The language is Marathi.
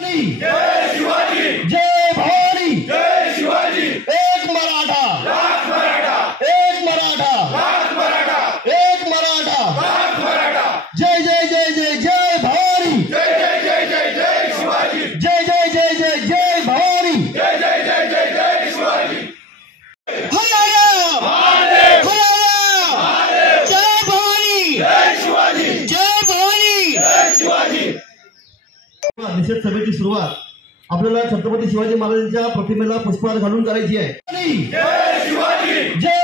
जय शिवाजी, जय भवानी, जय शिवाजी, एक मराठा, लाख मराठा, एक मराठा, लाख मराठा, एक मराठा, लाख मराठा। जय जय जय जय जय भवानी, जय जय जय जय जय शिवाजी, जय जय जय जय जय भवानी, जय जय जय जय जय शिवाजी। हरियाणा, महादेव, हरियाणा, महादेव, जय भवानी, जय शिवाजी, जय भवानी। जय शिवाजी। निषेध सभेची सुरुवात आपल्याला छत्रपती शिवाजी महाराजांच्या प्रतिमेला पुष्पहार घालून करायची आहे। जय शिवाजी, जय